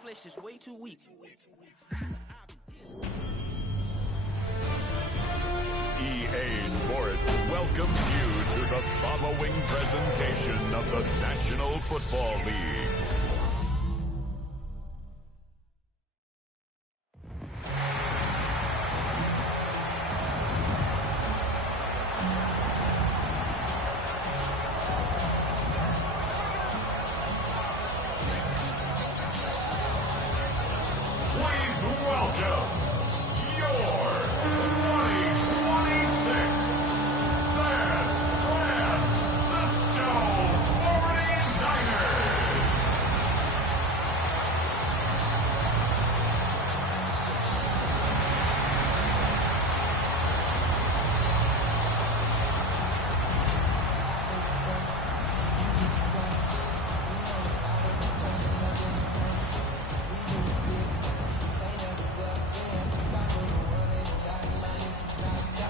flesh is way too weak. EA Sports welcomes you to the following presentation of the National Football League.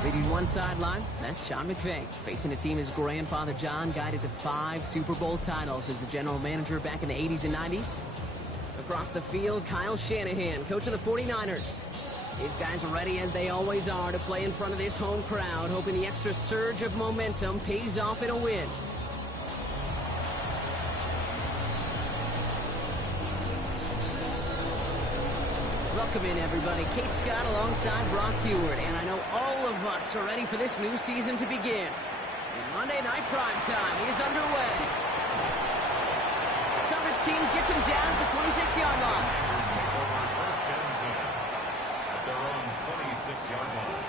Leading one sideline, that's Sean McVay. Facing a team his grandfather John guided to 5 Super Bowl titles as the general manager back in the 80s and 90s. Across the field, Kyle Shanahan, coach of the 49ers. These guys are ready, as they always are, to play in front of this home crowd, hoping the extra surge of momentum pays off in a win. Welcome in, everybody. Kate Scott alongside Brock Heward, and I know all of us are ready for this new season to begin. And Monday Night Primetime is underway. The coverage team gets him down at the 26-yard line.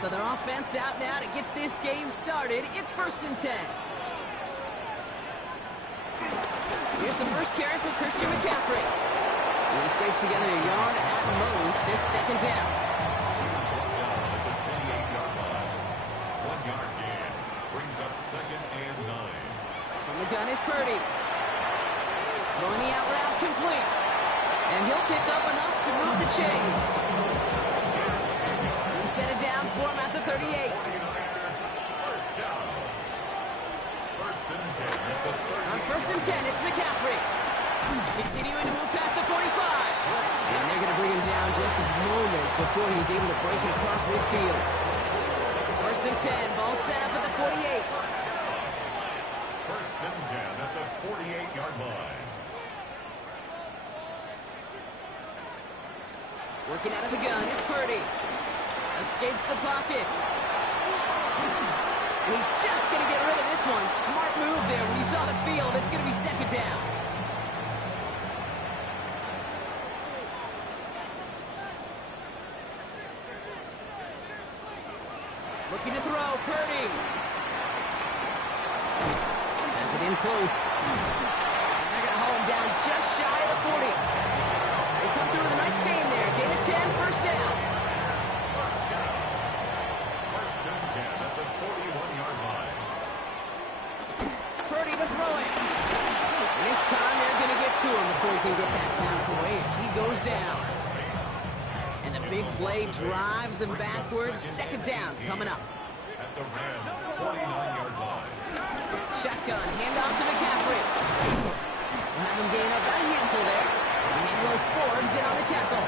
So their offense out now to get this game started. It's 1st and 10. Here's the first carry for Christian McCaffrey. He scrapes together a yard at most. It's 2nd down. 1 yard gain brings up 2nd and 9. From the gun is Purdy. Throwing the out route complete. And he'll pick up enough to move the chains. New set of downs for him at the 38. First down. 1st and 10 at the 30. On 1st and 10, it's McCaffrey. Continuing to move past the 45. And they're going to bring him down just a moment before he's able to break it across midfield. 1st and 10, ball set up at the 48. 1st and 10 at the 48-yard line. Working out of the gun, it's Purdy. Escapes the pocket. And he's just going to get rid of this one. Smart move there. When you saw the field, it's going to be 2nd down. Looking to throw, Purdy. Has it in close. And they're going to haul him down just shy of the 40. They come through with a nice gain there. Gain of 10, 1st down. 1st and 10 at the 41-yard line. Purdy to throw it. And this time they're going to get to him before he can get that pass away as he goes down. And the big play drives them backwards. 2nd down coming up. At the Rams' 49-yard line. Shotgun, handoff to McCaffrey. We'll have him gain up a handful there. Emmanuel Forbes in on the tackle.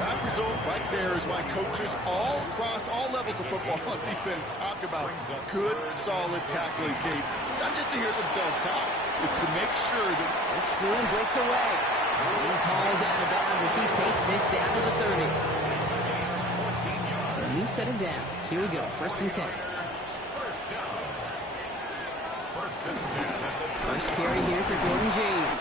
That result right there is why coaches all across all levels of football and defense talk about good, solid tackling, Kate. It's not just to hear themselves talk. It's to make sure that... Breaks through and breaks away. He's hauled out of bounds as he takes this down to the 30. So a new set of downs. Here we go. 1st and 10. First down. 1st and 10. First carry here for Jordan James.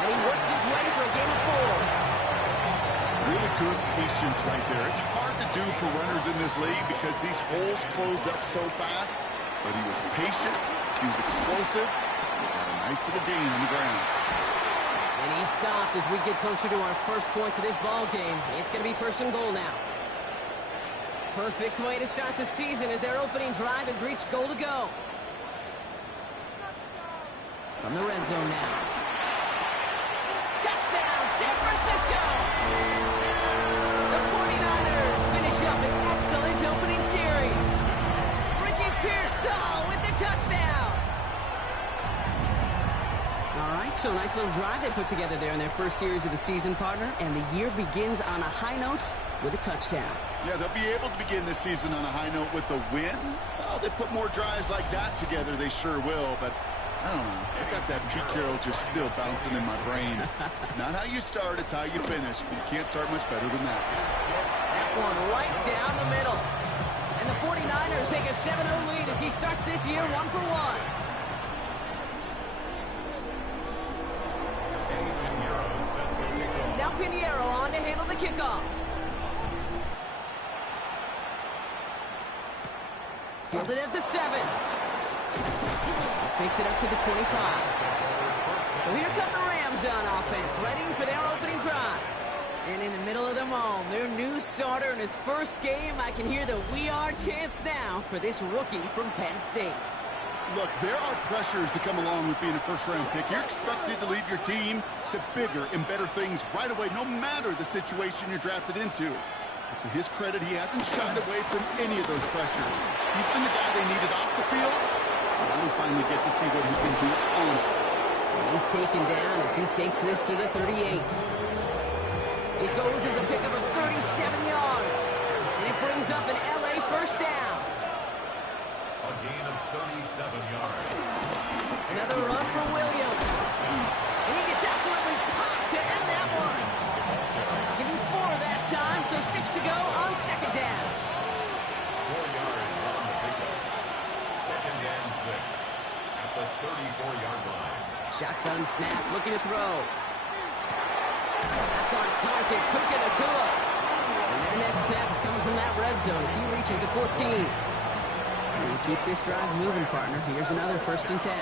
And he works his way for a gain of 4. Really good patience right there. It's hard to do for runners in this league because these holes close up so fast. But he was patient. He was explosive. He got a nice little gain on the ground. And he stopped as we get closer to our first point to this ball game. It's going to be 1st and goal now. Perfect way to start the season as their opening drive has reached goal to go. From the red zone now. Touchdown, San Francisco! The 49ers finish up an excellent opening series. Ricky Pearsall with the touchdown. All right, so nice little drive they put together there in their first series of the season, partner. And the year begins on a high note with a touchdown. Yeah, they'll be able to begin this season on a high note with a win. Well, they put more drives like that together, they sure will. But I don't know. I got that Pete Carroll just still bouncing in my brain. It's not how you start, it's how you finish. But you can't start much better than that. That one right down the middle. And the 49ers take a 7-0 lead as he starts this year 1-for-1. Now Pinheiro on to handle the kickoff. Fielded at the 7. This makes it up to the 25. So here come the Rams on offense, ready for their opening drive. And in the middle of them all, their new starter in his first game, I can hear the "We Are" chants now for this rookie from Penn State. Look, there are pressures that come along with being a first-round pick. You're expected to lead your team to bigger and better things right away, no matter the situation you're drafted into. But to his credit, he hasn't shied away from any of those pressures. He's been the guy they needed off the field. Now we finally get to see what he can do on it. And he's taken down as he takes this to the 38. It goes as a pickup of 37 yards. And it brings up an LA first down. A gain of 37 yards. Another run for Williams. And he gets absolutely popped to end that one. Give him 4 that time, so 6 to go on second down. 4 yards on the pickup. Second and 6 at the 34-yard line. Shotgun snap, looking to throw. That's on target, Puka Nacua. And their next snap is coming from that red zone as he reaches the 14. And keep this drive moving, partner. Here's another 1st and 10.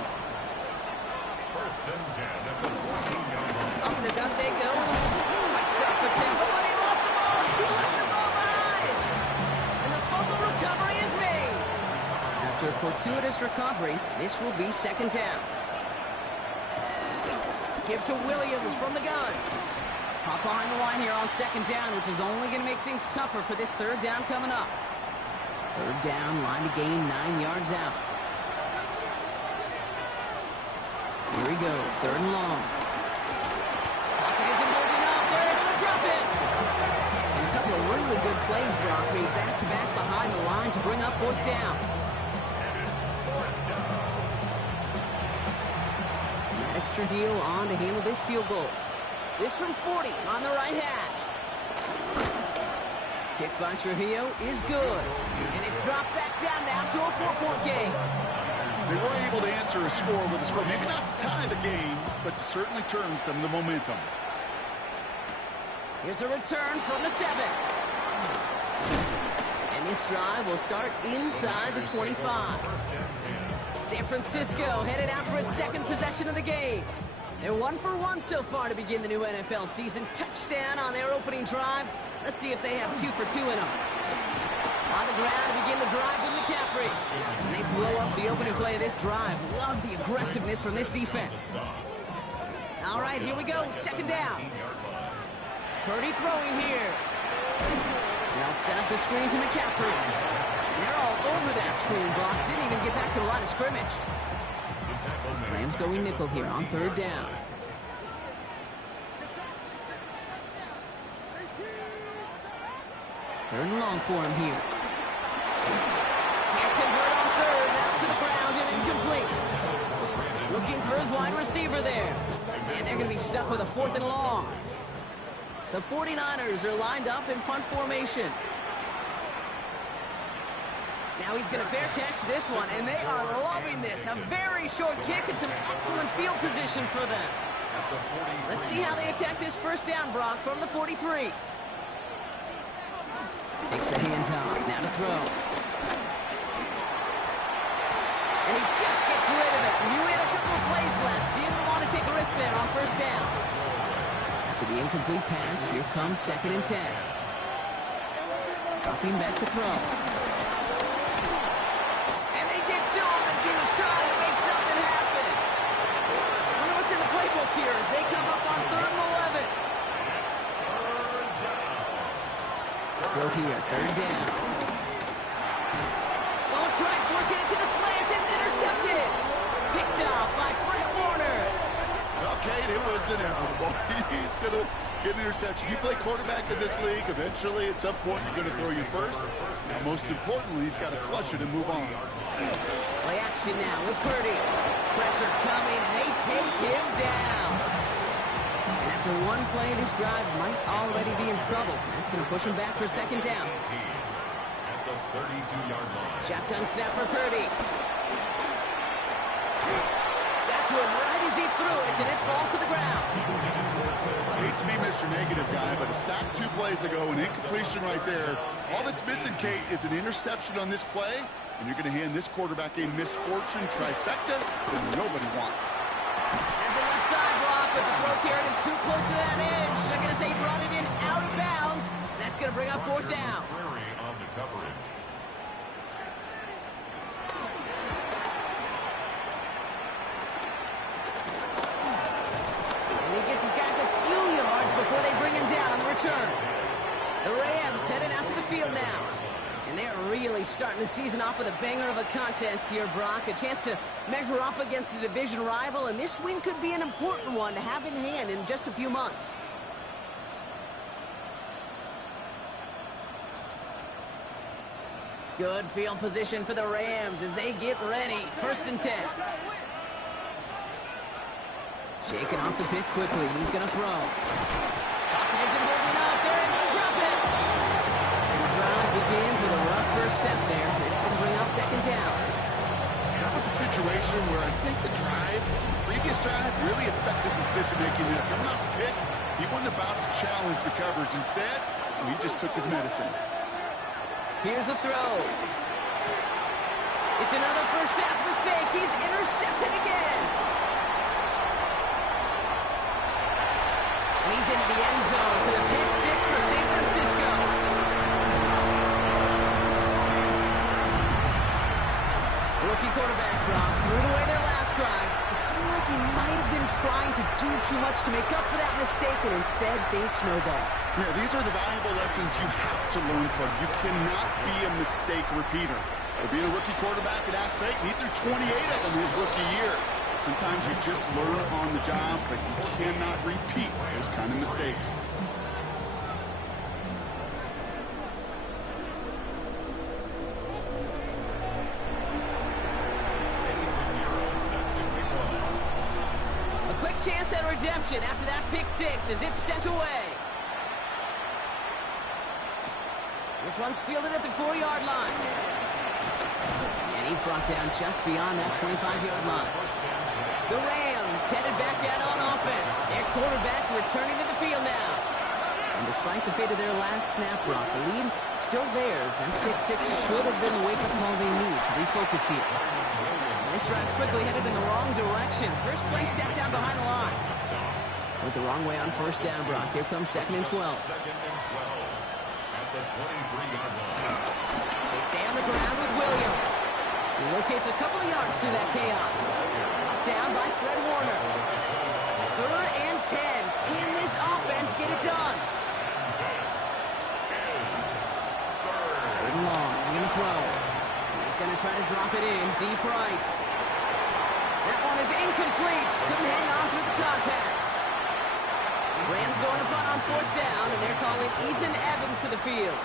1st and 10 at the 14-yard line. Up the gut they go. Fights up for Tampa, but he lost the ball. He left the ball behind. And the fumble recovery is made. After a fortuitous recovery, this will be second down. Give to Williams from the gun. Hop behind the line here on second down, which is only going to make things tougher for this third down coming up. Third down, line to gain 9 yards out. Here he goes, 3rd and long. Pocket isn't moving up, they're able to drop it. And a couple of really good plays, Brock, made back-to-back behind the line to bring up 4th down. And it's 4th down. Maddox Trujillo on to handle this field goal. This from 40 on the right hash. Kick by Trujillo is good. And it's dropped back down now to a 4-point game. They were able to answer a score with a score, maybe not to tie the game, but to certainly turn some of the momentum. Here's a return from the 7. And this drive will start inside the 25. San Francisco headed out for its 2nd possession of the game. They're 1-for-1 so far to begin the new NFL season. Touchdown on their opening drive. Let's see if they have 2 for 2 in them. On the ground to begin the drive with McCaffrey. And they blow up the opening play of this drive. Love the aggressiveness from this defense. All right, here we go. Second down. Purdy throwing here. And they'll set up the screen to McCaffrey. And they're all over that screen, Brock. Didn't even get back to the line of scrimmage. Rams going nickel here on 3rd down. Third and long for him here. Can't convert on 3rd. That's to the ground and incomplete. Looking for his wide receiver there. And they're going to be stuck with a 4th and long. The 49ers are lined up in punt formation. Now he's going to fair catch this one, and they are loving this. A very short kick and some excellent field position for them. Let's see how they attack this first down, Brock, from the 43. Takes the handoff, now to throw. And he just gets rid of it. Knew he had a couple of plays left. Didn't want to take a risk there on first down. After the incomplete pass, here comes 2nd and 10. Dropping back to throw. To him as he was trying to make something happen. I wonder what's in the playbook here as they come up on 3rd and 11. Throw here, 3rd down. Oh, try forcing it to the slant. It's intercepted. Picked up by Fred Warner. was inevitable. He's going to get an interception. You play quarterback in this league, eventually at some point you're going to throw your first. Now, most importantly, he's got to flush it and move on. Play action now with Purdy. Pressure coming, and they take him down. And after one play, this drive might already be in trouble. That's going to push him back for second down. At the 32-yard line. Shotgun snap for Purdy. Got to him right as he threw it, and it falls to the ground. Hate to be Mr. Negative guy, but a sack 2 plays ago, an incompletion right there. All that's missing, Kate, is an interception on this play, and you're going to hand this quarterback a misfortune trifecta that nobody wants. As a left side block, but the throw carried him too close to that edge. I'm going to say he brought it in out of bounds. That's going to bring up fourth down. On the coverage. And he gets his guys a few yards before they bring him down on the return. The Rams headed out to the field now. And they're really starting the season off with a banger of a contest here, Brock. A chance to measure up against a division rival, and this win could be an important one to have in hand in just a few months. Good field position for the Rams as they get ready. 1st and 10. Shaking off the pick quickly. He's going to throw. Pocket isn't holding up. They're able to drop it. And the drive begins with a rough first step there. It's going to bring up second down. That was a situation where I think the previous drive really affected the decision-making there. Coming off the pick, he wasn't about to challenge the coverage. Instead, he just took his medicine. Here's a throw. It's another first half mistake. He's intercepted again. And he's into the end zone for the pick 6 for San Francisco. Rookie quarterback, Brock, threw it away their last drive. It seemed like he might have been trying to do too much to make up for that mistake, and instead things snowball. Yeah, these are the valuable lessons you have to learn from. You cannot be a mistake repeater. For being a rookie quarterback at App State, he threw 28 of them his rookie year. Sometimes you just learn on the job, but you cannot repeat those kind of mistakes. A quick chance at redemption after that pick 6 as it's sent away. This one's fielded at the 4-yard line. And he's brought down just beyond that 25-yard line. The Rams headed back out on offense. Their quarterback returning to the field now. And despite the fate of their last snap, Brock, the lead still theirs. That pick 6 should have been the wake-up call they need to refocus here. And this drive's quickly headed in the wrong direction. First play set down behind the line. Went the wrong way on first down, Brock. Here comes 2nd and 12. 2nd and 12 at the 23-yard line. They stay on the ground with Williams. He locates a couple of yards through that chaos. Knocked down by Fred Warner. 3rd and 10. Can this offense get it done? Third and long. He's going to throw. He's going to try to drop it in deep right. That one is incomplete. Couldn't hang on through the contact. Rams going to punt on 4th down, and they're calling Ethan Evans to the field.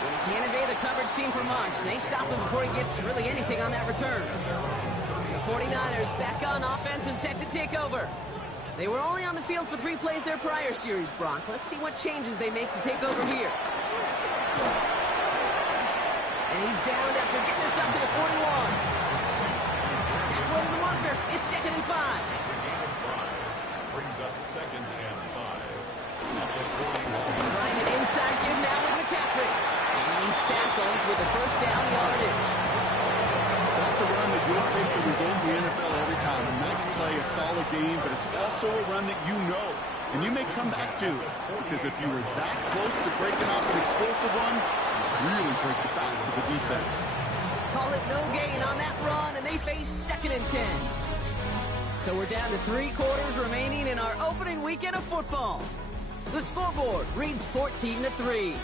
When he can't evade the coverage team for much, they stop him before he gets really anything on that return. The 49ers back on offense and set to take over. They were only on the field for 3 plays their prior series, Brock. Let's see what changes they make to take over here. And he's down after getting this up to the 41. Halfway to the marker. It's 2nd and 5. It's a gain of 5. Brings up 2nd and 5. At the 41. Trying an inside give now with McCaffrey. And he's tackled with the first down yardage. That's a run that you'll take the result in the NFL every time. A nice play, a solid game, but it's also a run that you know. And you may come back to, because if you were that close to breaking off an explosive run, really break the backs of the defense. Call it no gain on that run, and they face 2nd and 10. So we're down to 3 quarters remaining in our opening weekend of football. The scoreboard reads 14-3.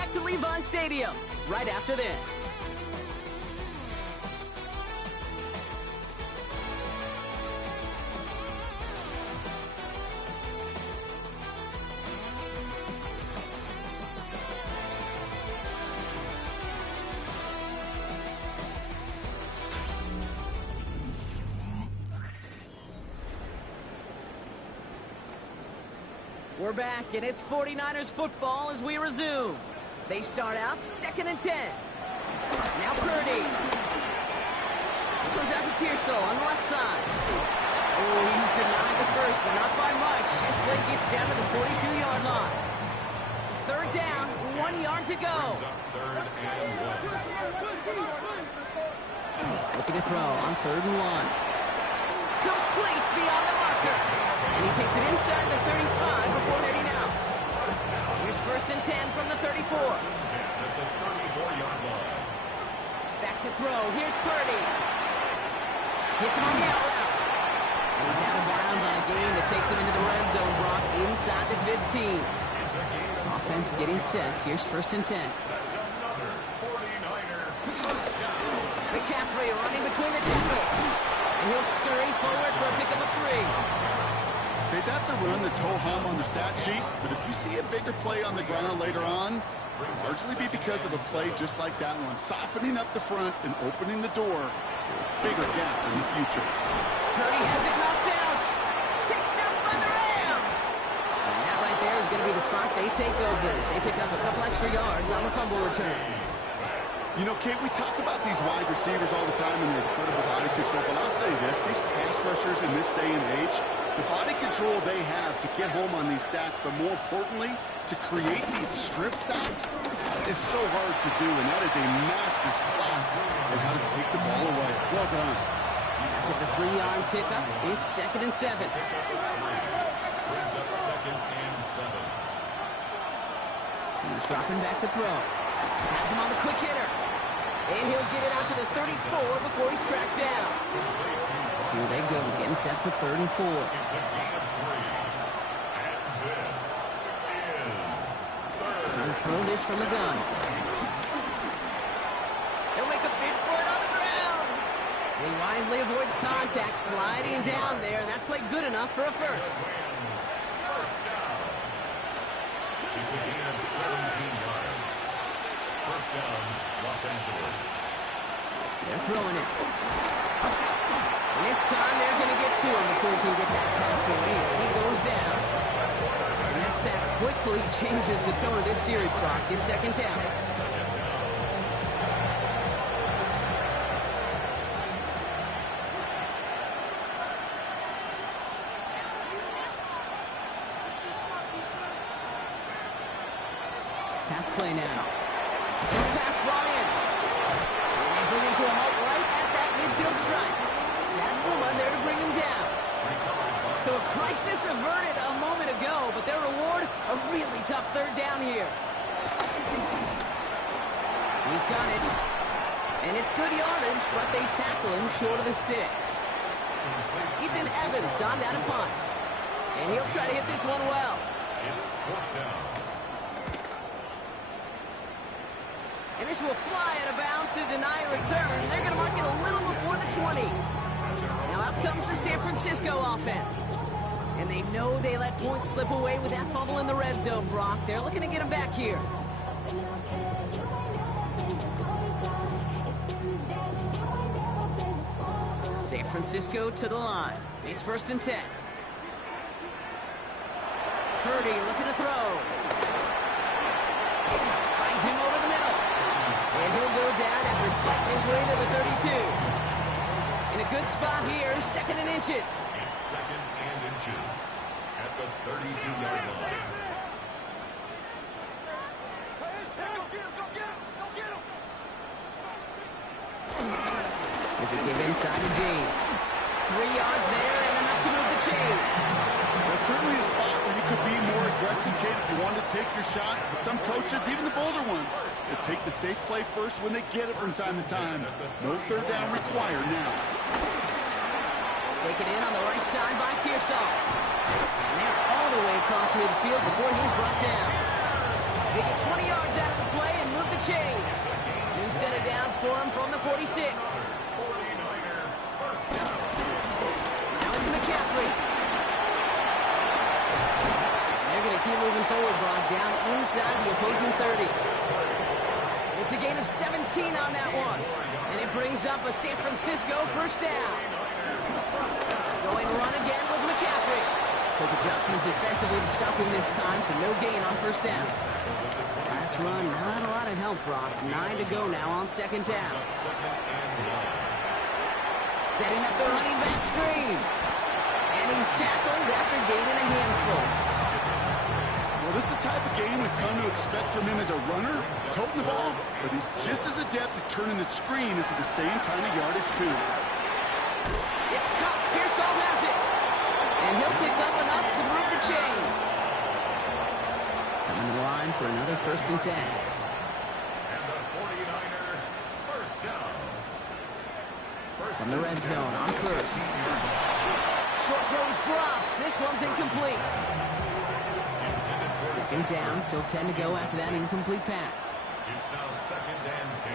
back to Levi Stadium right after this. We're back, and it's 49ers football as we resume. They start out 2nd and 10. Now Purdy. This one's out to Pearsall on the left side. Oh, he's denied the first, but not by much. This play gets down to the 42-yard line. 3rd down, 1 yard to go. Looking to throw on 3rd and 1. Complete beyond the marker. And he takes it inside the 35 before heading out. Here's 1st and 10 from the 34. Back to throw. Here's Purdy. Hits him on the out route. And he's out of bounds on a gain that takes him into the red zone, Brock, inside the 15. Offense getting set. Here's 1st and 10. McCaffrey running between the tackles. And he'll scurry forward for a pickup of 3. Hey, that's a run that's ho-hum on the stat sheet, but if you see a bigger play on the ground later on, largely be because of a play just like that one, softening up the front and opening the door for a bigger gap in the future. Purdy has it knocked out. Picked up by the Rams. And that right there is going to be the spot they take over as they pick up a couple extra yards on the fumble return. You know, Kate, we talk about these wide receivers all the time and their incredible body control, but I'll say this, these pass rushers in this day and age, the body control they have to get home on these sacks, but more importantly, to create these strip sacks is so hard to do, and that is a master's class in how to take the ball away. Well done. After the 3-yard pickup, it's 2nd and 7. Brings up 2nd and 7. He's dropping back to throw. Has him on the quick hitter. And he'll get it out to the 34 before he's tracked down. Here they go, getting set for 3rd and 4. It's a gain of 3. And this is 3rd. Trying to throw this from the gun. He'll make a bid for it on the ground. He wisely avoids contact, sliding down there, and that played good enough for a first. First down. It's a gain of 17 yards. First down, Los Angeles. They're throwing it. And this time they're going to get to him before he can get that pass away as he goes down. And that sack quickly changes the tone of this series, Brock. It's 2nd down. Pass play now. Pass brought in. And they bring him to a halt right at that midfield stripe. That Newman there to bring him down. So a crisis averted a moment ago, but their reward, a really tough 3rd down here. He's got it. And it's good yardage, but they tackle him short of the sticks. Ethan Evans on down a punt. And he'll try to hit this one well. It's 4th down. And this will fly out of bounds to deny a return. They're going to mark it a little before the 20. Now out comes the San Francisco offense. And they know they let points slip away with that fumble in the red zone, Brock. They're looking to get him back here. San Francisco to the line. It's 1st and 10. Purdy looking to throw. Finds him over the middle. And he'll go down after fighting his way to the 32. In a good spot here, 2nd and inches. It's 2nd and inches at the 32-yard line. There's a give inside to James. 3 yards there and enough to move the chains. That's certainly a spot where you could be more aggressive, Kate, if you wanted to take your shots. But some coaches, even the bolder ones, they take the safe play first when they get it from time to time. No 3rd down required now. Taken in on the right side by Pearsall. And they're all the way across midfield before he's brought down. They get 20 yards out of the play and move the chains. New set of downs for him from the 46. Now it's McCaffrey. They're going to keep moving forward, Brock, down inside the opposing 30. It's a gain of 17 on that one. And it brings up a San Francisco first down. Going run again with McCaffrey. Quick adjustment defensively to stop him this time, so no gain on first down. Last run, not a lot of help, Brock. 9 to go now on second down. Setting up the running back screen. And he's tackled after gaining a handful. Well, this is the type of game we've come to expect from him as a runner, toting the ball, but he's just as adept at turning the screen into the same kind of yardage, too. It's caught. Pearsall has it. And he'll pick up enough to move the chains. Coming to the line for another 1st and 10. And the 49er first down. From the red zone on first. Short throw is dropped. This one's incomplete. Second down, still 10 to go after that incomplete pass. It's now 2nd and 10.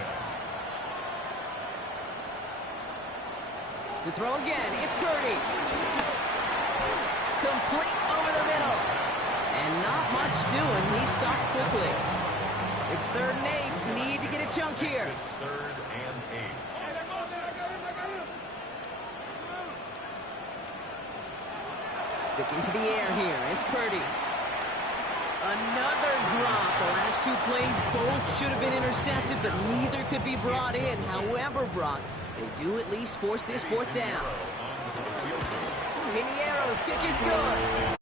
To throw again, it's Purdy. Complete over the middle. And not much doing. He stopped quickly. It's 3rd and 8. Need to get a chunk here. 3rd and 8. Sticking to the air here. It's Purdy. Another drop. The last 2 plays both should have been intercepted, but neither could be brought in. However, Brock, they do at least force this 4th down. Pinheiro's kick is good.